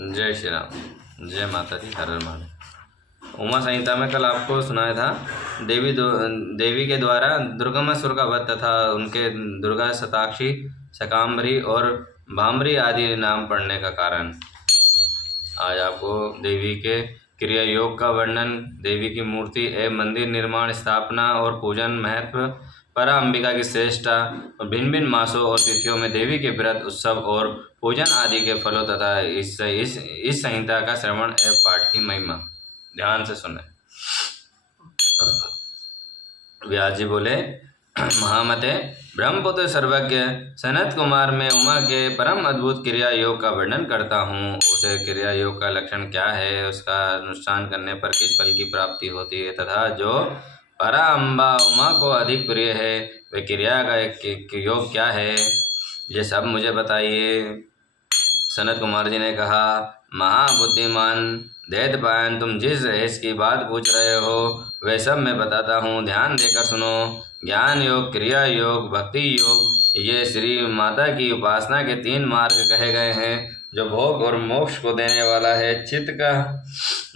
जय श्री राम। जय माता दी। हर हर महादेव। उमा संहिता में कल आपको सुनाया था देवी के द्वारा दुर्गामासुर का वध तथा उनके दुर्गा शताक्षी, शकाम्बरी और भामरी आदि नाम पड़ने का कारण। आज आपको देवी के क्रिया योग का वर्णन, देवी की मूर्ति एवं मंदिर निर्माण, स्थापना और पूजन महत्व, परा अंबिका की श्रेष्ठता और भिन्न भिन्न मासों और तिथियों में देवी के व्रत, उत्सव और पूजन आदि के फलों तथा इस संहिता का श्रवण एवं पाठ की महिमा। ध्यान से सुने। व्यास जी बोले, महामते, ब्रह्मपुत्र सर्वज्ञ सनत कुमार में उमा के परम अद्भुत क्रिया योग का वर्णन करता हूँ। उसे क्रिया योग का लक्षण क्या है, उसका अनुष्ठान करने पर किस फल की प्राप्ति होती है तथा जो परा अम्बा उमा को अधिक प्रिय है वे क्रिया का एक योग क्या है, ये सब मुझे बताइए। सनत कुमार जी ने कहा, महाबुद्धिमान दैत्यपायन, तुम जिस रहस्य की बात पूछ रहे हो वह सब मैं बताता हूँ, ध्यान देकर सुनो। ज्ञान योग, क्रिया योग, भक्ति योग, ये श्री माता की उपासना के 3 मार्ग कहे गए हैं। जो भोग और मोक्ष को देने वाला है, चित्त का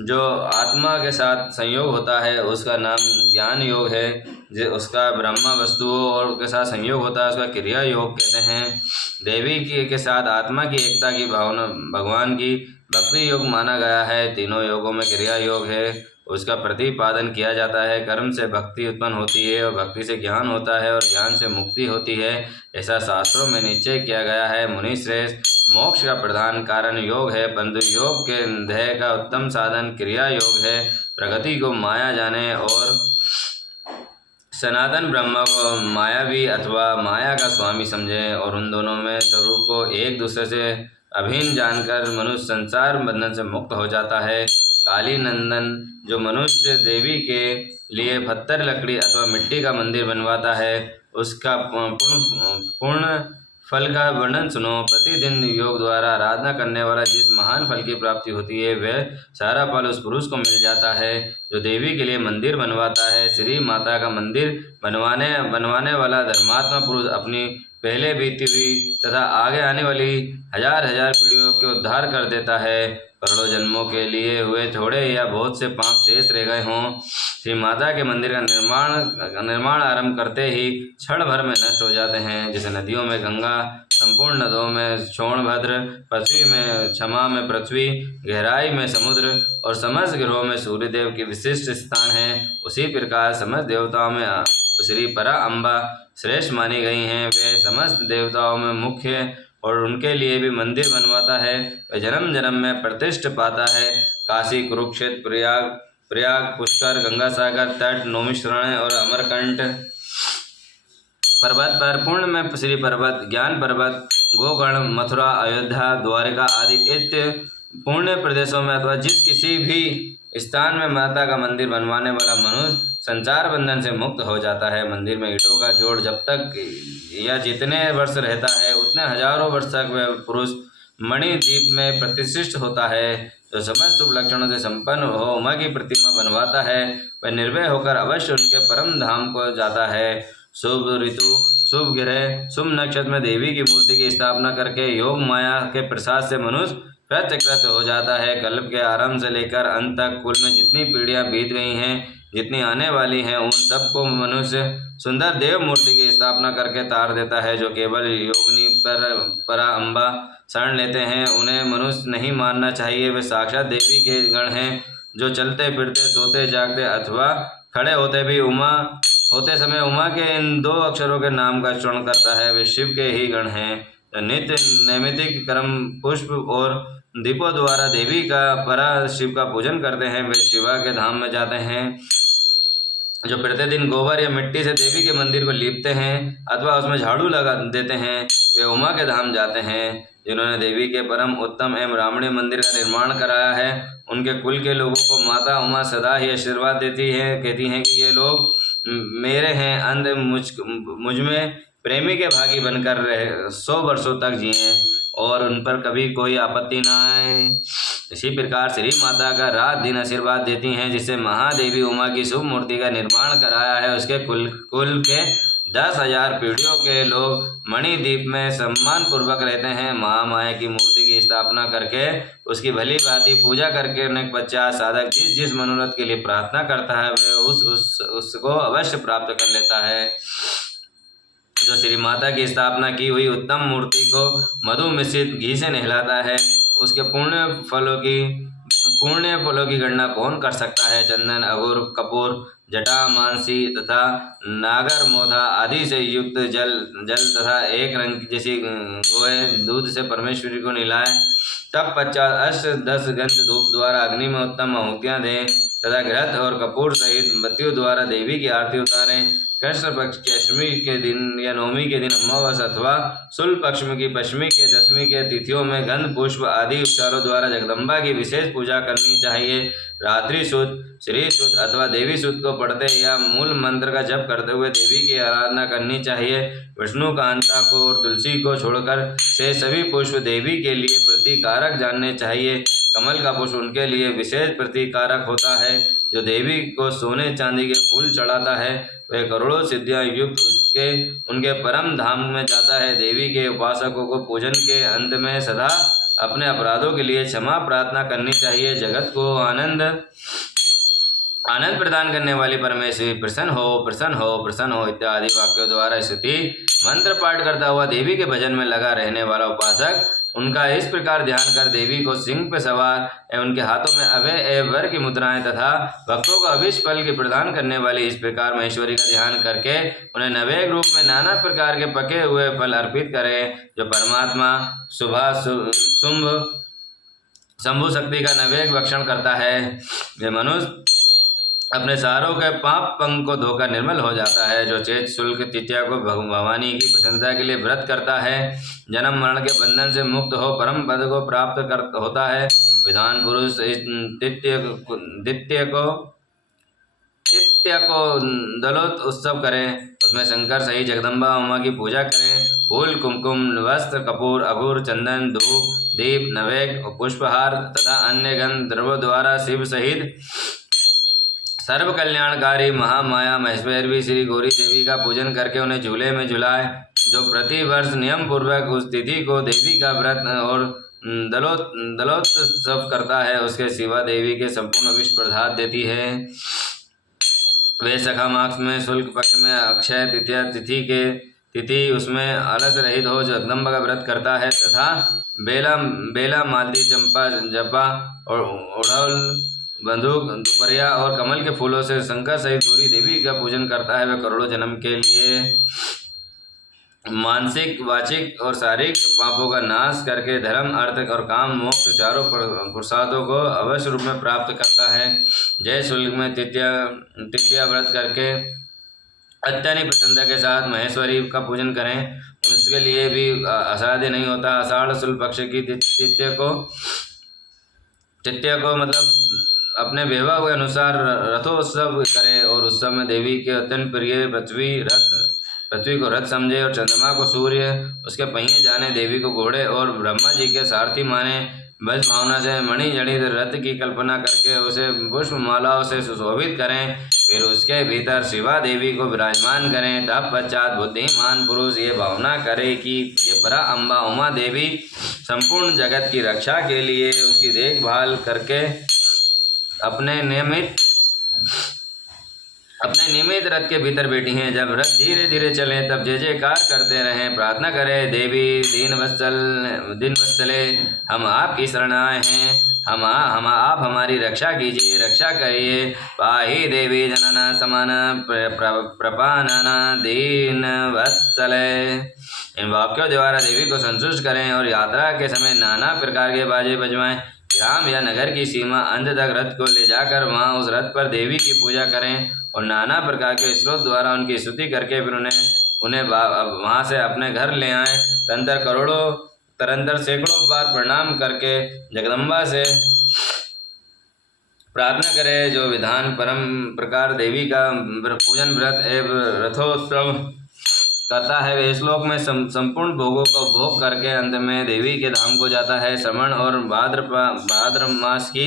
जो आत्मा के साथ संयोग होता है उसका नाम ज्ञान योग है। जो उसका ब्रह्मा वस्तुओं और के साथ संयोग होता है उसका क्रिया योग कहते हैं। देवी की के साथ आत्मा की एकता की भावना भगवान की भक्ति योग माना गया है। तीनों योगों में क्रिया योग है, उसका प्रतिपादन किया जाता है। कर्म से भक्ति उत्पन्न होती है और भक्ति से ज्ञान होता है और ज्ञान से मुक्ति होती है, ऐसा शास्त्रों में निश्चय किया गया है। मुनि श्रेष्ठ, मोक्ष का प्रधान कारण योग है, परंतु योग के ध्येय का उत्तम साधन क्रिया योग है। प्रगति को माया जाने और सनातन ब्रह्म को मायावी अथवा माया का स्वामी समझें और उन दोनों में स्वरूप को एक दूसरे से अभिन्न जानकर मनुष्य संसार बंधन से मुक्त हो जाता है। काली नंदन, जो मनुष्य देवी के लिए पत्थर, लकड़ी अथवा मिट्टी का मंदिर बनवाता है उसका पूर्ण फल का वर्णन सुनो। प्रतिदिन योग द्वारा आराधना करने वाला जिस महान फल की प्राप्ति होती है वह सारा फल उस पुरुष को मिल जाता है जो देवी के लिए मंदिर बनवाता है। श्री माता का मंदिर बनवाने वाला धर्मात्मा पुरुष अपनी पहले बीती हुई तथा आगे आने वाली हजार पीढ़ियों के उद्धार कर देता है। करोड़ों जन्मों के लिए हुए थोड़े या बहुत से पाप शेष रह गए हों, श्री माता के मंदिर का निर्माण आरंभ करते ही क्षण भर में नष्ट हो जाते हैं। जैसे नदियों में गंगा, संपूर्ण नदों में सोनभद्र, पृथ्वी में क्षमा में पृथ्वी, गहराई में समुद्र और समस्त ग्रहों में सूर्यदेव की विशिष्ट स्थान है, उसी प्रकार समस्त देवताओं में श्री परा अम्बा श्रेष्ठ मानी गई हैं। वे समस्त देवताओं में मुख्य और उनके लिए भी मंदिर बनवाता है। वह जन्म जन्म में प्रतिष्ठा पाता है। काशी, कुरुक्षेत्र, प्रयाग, पुष्कर, गंगा सागर तट, नौमिश्रण और अमरकंट पर्वत पर, पूर्ण में श्री पर्वत, ज्ञान पर्वत, गोकर्ण, मथुरा, अयोध्या, द्वारिका आदि इत्य पूर्ण प्रदेशों में अथवा जिस किसी भी स्थान में माता का मंदिर बनवाने वाला मनुष्य संसार बंधन से मुक्त हो जाता है। मंदिर में ईंटों का जोड़ जब तक या जितने वर्ष रहता है उतने हजारों वर्ष तक वह पुरुष मणिद्वीप में प्रतिष्ठित होता है। जो समस्त शुभ लक्षणों से संपन्न हो उमा की प्रतिमा बनवाता है वह निर्भय होकर अवश्य उनके परम धाम को जाता है। शुभ ऋतु, शुभ ग्रह, शुभ नक्षत्र में देवी की मूर्ति की स्थापना करके योग माया के प्रसाद से मनुष्य कृतकृत हो जाता है। कल्प के आरंभ से लेकर अंत तक कुल में जितनी पीढ़ियां बीत गई हैं, जितनी आने वाली हैं, उन सबको मनुष्य सुंदर देव मूर्ति की स्थापना करके तार देता है। जो केवल योगिनी परा अम्बा शरण लेते हैं उन्हें मनुष्य नहीं मानना चाहिए। वे साक्षात देवी के गण हैं जो चलते फिरते, सोते जागते अथवा खड़े होते भी होते समय उमा के इन 2 अक्षरों के नाम का चरण करता है। वे शिव के ही गण हैं। नित्य नैमित्तिक कर्म, पुष्प और दीपों द्वारा देवी का परा शिव का पूजन करते हैं वे शिवा के धाम में जाते हैं। जो प्रतिदिन गोबर या मिट्टी से देवी के मंदिर को लीपते हैं अथवा उसमें झाड़ू लगा देते हैं वे उमा के धाम जाते हैं। जिन्होंने देवी के परम उत्तम एवं रामणीय मंदिर का निर्माण कराया है उनके कुल के लोगों को माता उमा सदा ही आशीर्वाद देती है, कहती हैं कि ये लोग मेरे हैं, अंध मुझ में प्रेमी के भागी बनकर रहे 100 वर्षों तक जिए और उन पर कभी कोई आपत्ति ना आए। इसी प्रकार श्री माता का रात दिन आशीर्वाद देती हैं। जिसे महादेवी उमा की शुभ मूर्ति का निर्माण कराया है उसके कुल के 10,000 पीढ़ियों के लोग मणिद्वीप में सम्मान पूर्वक रहते हैं। महामाया की मूर्ति की स्थापना करके उसकी भली भांति पूजा करके उन्हें पश्चात साधक जिस जिस मनोरथ के लिए प्रार्थना करता है वह उसको अवश्य प्राप्त कर लेता है। जो श्री माता की स्थापना की हुई उत्तम मूर्ति को मधु मिश्रित घी से नहलाता है, उसके पुण्य फलों की गणना कौन कर सकता है। चंदन, अगुर, कपूर, जटा, मानसी तथा नागर मोथा आदि से युक्त जल तथा एक रंग जैसी गोए दूध से परमेश्वरी को नहलाए। तब पश्चात 10 गंध धूप द्वारा अग्नि में उत्तम आहुतियां दें तथा घृत और कपूर सहित बत्तियों द्वारा देवी की आरती उतारें। कृष्ण पक्ष की अष्टमी के दिन या नवमी के दिन अमावस अथवा शुक्ल पक्ष की पश्चिमी के दशमी के तिथियों में गंध पुष्प आदि उपचारों द्वारा जगदम्बा की विशेष पूजा करनी चाहिए। रात्रि शुद्ध, श्री शुद्ध अथवा देवी शुद्ध को पढ़ते या मूल मंत्र का जप करते हुए देवी की आराधना करनी चाहिए। विष्णु कांता को और तुलसी को छोड़कर से सभी पुष्प देवी के लिए प्रतिकारक जानने चाहिए। कमल का पुष्प उनके लिए विशेष प्रतिकारक होता है। जो देवी को सोने चांदी के फूल चढ़ाता है वह करोड़ों सिद्धियां युक्त उनके परम धाम में जाता है। देवी के उपासकों को पूजन के अंत में सदा अपने अपराधों के लिए क्षमा प्रार्थना करनी चाहिए। जगत को आनंद प्रदान करने वाली परमेश्वरी प्रसन्न हो इत्यादि वाक्यों द्वारा स्तुति मंत्र पाठ करता हुआ देवी के भजन में लगा रहने वाला उपासक उनका इस प्रकार ध्यान कर देवी को सिंह पर सवार एवं उनके हाथों में अभय एवं वर की मुद्राएं तथा भक्तों को अभिष्ट फल की प्रदान करने वाली इस प्रकार महेश्वरी का ध्यान करके उन्हें नवेग रूप में नाना प्रकार के पके हुए फल अर्पित करें। जो परमात्मा शंभु शक्ति का नवेग भक्षण करता है वे मनुष्य अपने सारों के पाप पंख को धोकर निर्मल हो जाता है। जो चैत शुल्क तृतीया को भवानी की प्रसन्नता के लिए व्रत करता है जन्म मरण के बंधन से मुक्त हो परम पद को प्राप्त होता है। विधान पुरुष तृतीया को दलोत उत्सव करें, उसमें शंकर सहित जगदम्बा उमा की पूजा करें। फूल, कुमकुम, वस्त्र, कपूर, अगुर, चंदन, धूप, दीप, नवेक, पुष्पहार तथा अन्य गंध द्रव्यों द्वारा शिव सहित सर्व कल्याणकारी महामाया महेश्वरी श्री गौरी देवी का पूजन करके उन्हें झूले में झुलाए। जो प्रति वर्ष नियम पूर्वक उस तिथि को देवी का व्रत और दलोत्सव करता है उसके सिवा देवी के संपूर्ण विश्व प्रसाद देती है। वे सखा मास में शुक्ल पक्ष में अक्षय तृतीया तिथि उसमें अलस रहित हो जगदम्बा का व्रत करता है तथा बेला मालती चंपा जपा और उड़ौल बंदूक दुपरिया और कमल के फूलों से शंकर सहित गौरी देवी का पूजन करता है। वह करोड़ों जन्म के लिए मानसिक, वाचिक और शारीरिक पापों का नाश करके धर्म, अर्थ और काम मोक्ष चारों पुरुषार्थों को अवश्य रूप में प्राप्त करता है। जय शुल्क में तृतीया व्रत करके अत्यधिक प्रसन्नता के साथ महेश्वरी का पूजन करें, उसके लिए भी असाध्य नहीं होता। आषाढ़ शुक्ल पक्ष की तृतीया को मतलब अपने वैभव के अनुसार रथोत्सव करें और उत्सव में देवी के अत्यंत प्रिय पृथ्वी को रथ समझे और चंद्रमा को सूर्य उसके पहिए जाने। देवी को घोड़े और ब्रह्मा जी के सारथी माने। बस भावना से मणि जड़ित रथ की कल्पना करके उसे पुष्प मालाओं से सुशोभित करें, फिर उसके भीतर शिवा देवी को विराजमान करें। तब पश्चात बुद्धिमान पुरुष ये भावना करे कि ये परा अम्बा उमा देवी संपूर्ण जगत की रक्षा के लिए उसकी देखभाल करके अपने नियमित रथ के भीतर बैठी हैं। जब रथ धीरे धीरे चले तब जय जयकार करते रहें, प्रार्थना करें, देवी दीन वत्सले हम आपकी शरण आए हैं, हम आप हमारी रक्षा कीजिए, रक्षा करिए। पाहि देवी जनना समान प्रपानना दीन वत्सले। इन वाक्यों द्वारा देवी को संतुष्ट करें और यात्रा के समय नाना प्रकार के बाजे बजवाएं। ग्राम या नगर की सीमा अंत तक रथ को ले जाकर वहां उस रथ पर देवी की पूजा करें और नाना प्रकार के स्रोत द्वारा उनकी स्तुति करके फिर उन्हें वहां से अपने घर ले आएं। तरंतर सैकड़ों बार प्रणाम करके जगदम्बा से प्रार्थना करें। जो विधान परम प्रकार देवी का पूजन व्रत एवं रथोत्सव करता है वे श्लोक में संपूर्ण भोगों का भोग करके अंत में देवी के धाम को जाता है। श्रवण और भाद्र मास की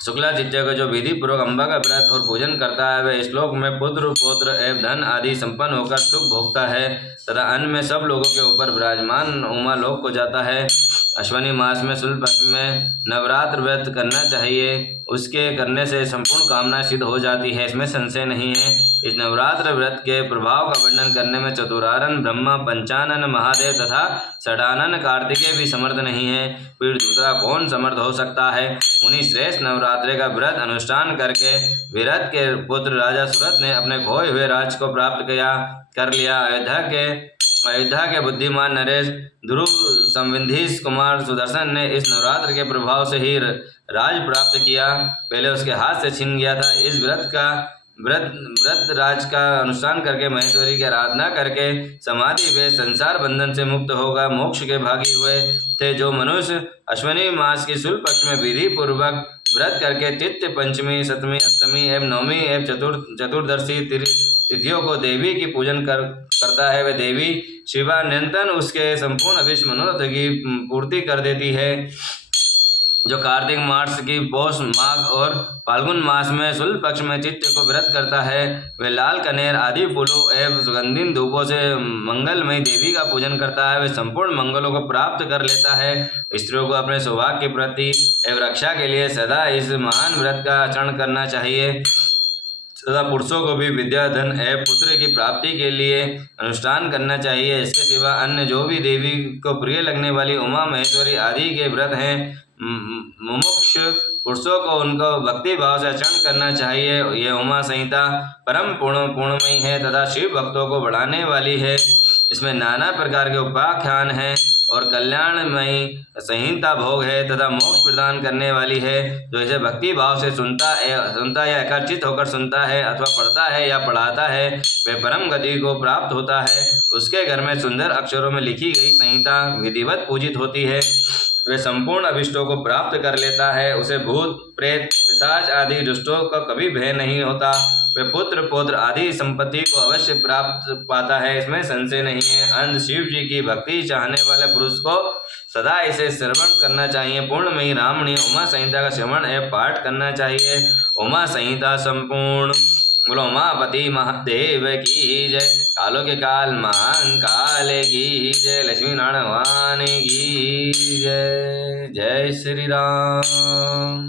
शुक्ला तृतीया को जो विधि पूर्वक अम्बा का व्रत और पूजन करता है वह श्लोक में पुत्र पौत्र एवं धन आदि संपन्न होकर सुख भोगता है तथा अन्य में सब लोगों के ऊपर विराजमान उमा लोक को जाता है। अश्विनी मास में शुक्ल पक्ष में नवरात्र व्रत करना चाहिए। उसके करने से संपूर्ण कामना सिद्ध हो जाती है, इसमें संशय नहीं है। इस नवरात्र व्रत के प्रभाव का वर्णन करने में चतुरानन ब्रह्मा, पंचानन महादेव तथा षडानन कार्तिकेय भी समर्थ नहीं है, फिर दूसरा कौन समर्थ हो सकता है। मुनि श्रेष्ठ नवरात्रि का व्रत अनुष्ठान करके विरत के पुत्र राजा सुरत ने अपने खोए हुए राज को प्राप्त कर लिया। अयोध्या के बुद्धिमान नरेश ध्रुव संविंधीश कुमार सुदर्शन ने इस नवरात्र के प्रभाव से ही राज प्राप्त किया, पहले उसके हाथ से छीन गया था। इस व्रत राज का अनुष्ठान करके महेश्वरी की आराधना करके समाधि वे संसार बंधन से मुक्त होगा मोक्ष के भागी हुए थे। जो मनुष्य अश्विनी मास की शुक्ल पक्ष में विधि पूर्वक व्रत करके तृतीय, पंचमी, सप्तमी, अष्टमी एवं नवमी एवं चतुर्दशी तिथियों को देवी की पूजन करता है, वह देवी शिवा निरंतर उसके संपूर्ण अभिष्ट मनोरथ की पूर्ति कर देती है। जो कार्तिक मास की पौष, माघ और फाल्गुन मास में शुक्ल पक्ष में चित्त को व्रत करता है, वह लाल कनेर आदि फूलों एवं सुगंधित धूपों से मंगलमयी देवी का पूजन करता है, वह संपूर्ण मंगलों को प्राप्त कर लेता है। स्त्रियों को अपने सौभाग्य की प्रति एवं रक्षा के लिए सदा इस महान व्रत का आचरण करना चाहिए तथा पुरुषों को भी विद्या, धन एवं पुत्र की प्राप्ति के लिए अनुष्ठान करना चाहिए। इसके सिवा अन्य जो भी देवी को प्रिय लगने वाली उमा, महेश्वरी आदि के व्रत हैं, मुमुक्ष पुरुषों को उनको भक्ति भाव से आचरण करना चाहिए। यह उमा संहिता परम पूर्णमयी है तथा शिव भक्तों को बढ़ाने वाली है। इसमें नाना प्रकार के उपाख्यान हैं और कल्याणमयी संहिता भोग है तथा मोक्ष प्रदान करने वाली है। जो इसे भक्ति भाव से सुनता या एकाचित होकर सुनता है अथवा पढ़ता है या पढ़ाता है, वह परम गति को प्राप्त होता है। उसके घर में सुंदर अक्षरों में लिखी गई संहिता विधिवत पूजित होती है, वह संपूर्ण अभिष्टों को प्राप्त कर लेता है। उसे भूत, प्रेत, पिशाच आदि दुष्टों का कभी भय नहीं होता। वह पुत्र, पौत्र आदि संपत्ति को अवश्य प्राप्त पाता है, इसमें संशय नहीं है। अंध शिव जी की भक्ति चाहने वाले पुरुष को सदा इसे श्रवण करना चाहिए। पूर्णमयी रामणी उमा संहिता का श्रवण एवं पाठ करना चाहिए। उमा संहिता संपूर्ण। बोलो उमापति महादेव की जय। कालों के काल महान काल की जय। लक्ष्मी नारायण भगवान की जय। जय श्री राम।